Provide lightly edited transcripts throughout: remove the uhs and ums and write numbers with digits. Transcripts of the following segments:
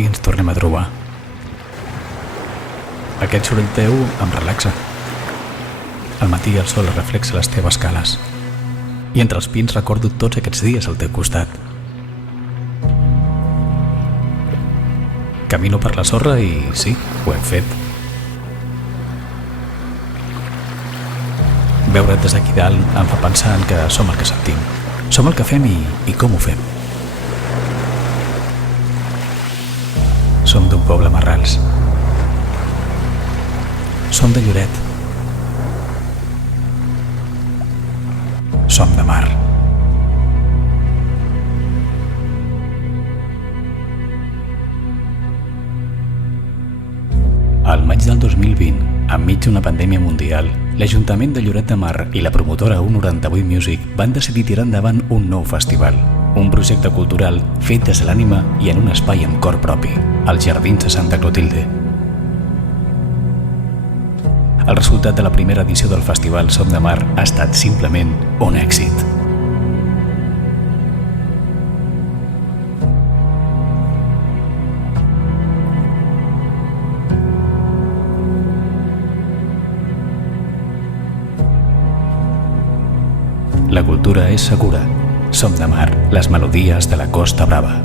fi ens tornem a trobar. Aquest soroll teu em relaxa. Al matí el sol reflexa les teves cales i entre els pins recordo tots aquests dies al teu costat. Camino per la sorra i sí, ho hem fet. Veure't des d'aquí dalt em fa pensar en que som el que sentim, som el que fem i com ho fem. Som d'un poble amb arrels. Som de Lloret. Som de mar. Al maig del 2020, enmig d'una pandèmia mundial, l'Ajuntament de Lloret de Mar i la promotora U98 Music van decidir tirar endavant un nou festival, un projecte cultural fet des de l'ànima i en un espai amb cor propi, als Jardins de Santa Clotilde. El resultat de la primera edició del festival Som de Mar ha estat simplement un èxit. La cultura és segura. Som de Mar, les melodies de la Costa Brava.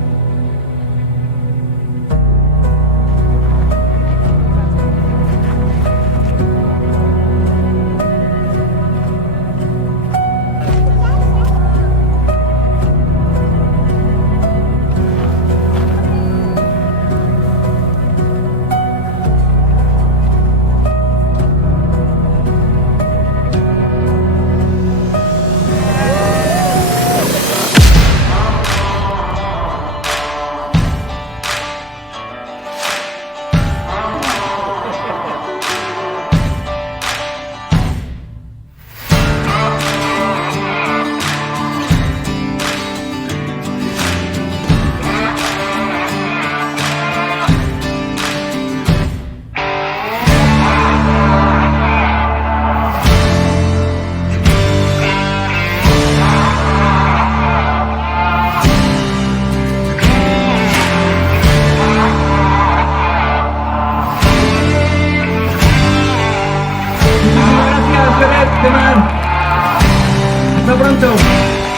Hasta pronto.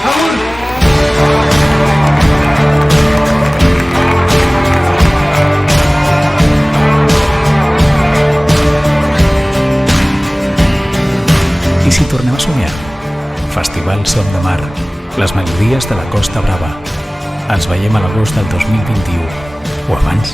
¡Vamos! I si tornem a somiar? Festival Som de Mar, les melodies de la Costa Brava. Ens veiem a l'agost del 2021 o abans.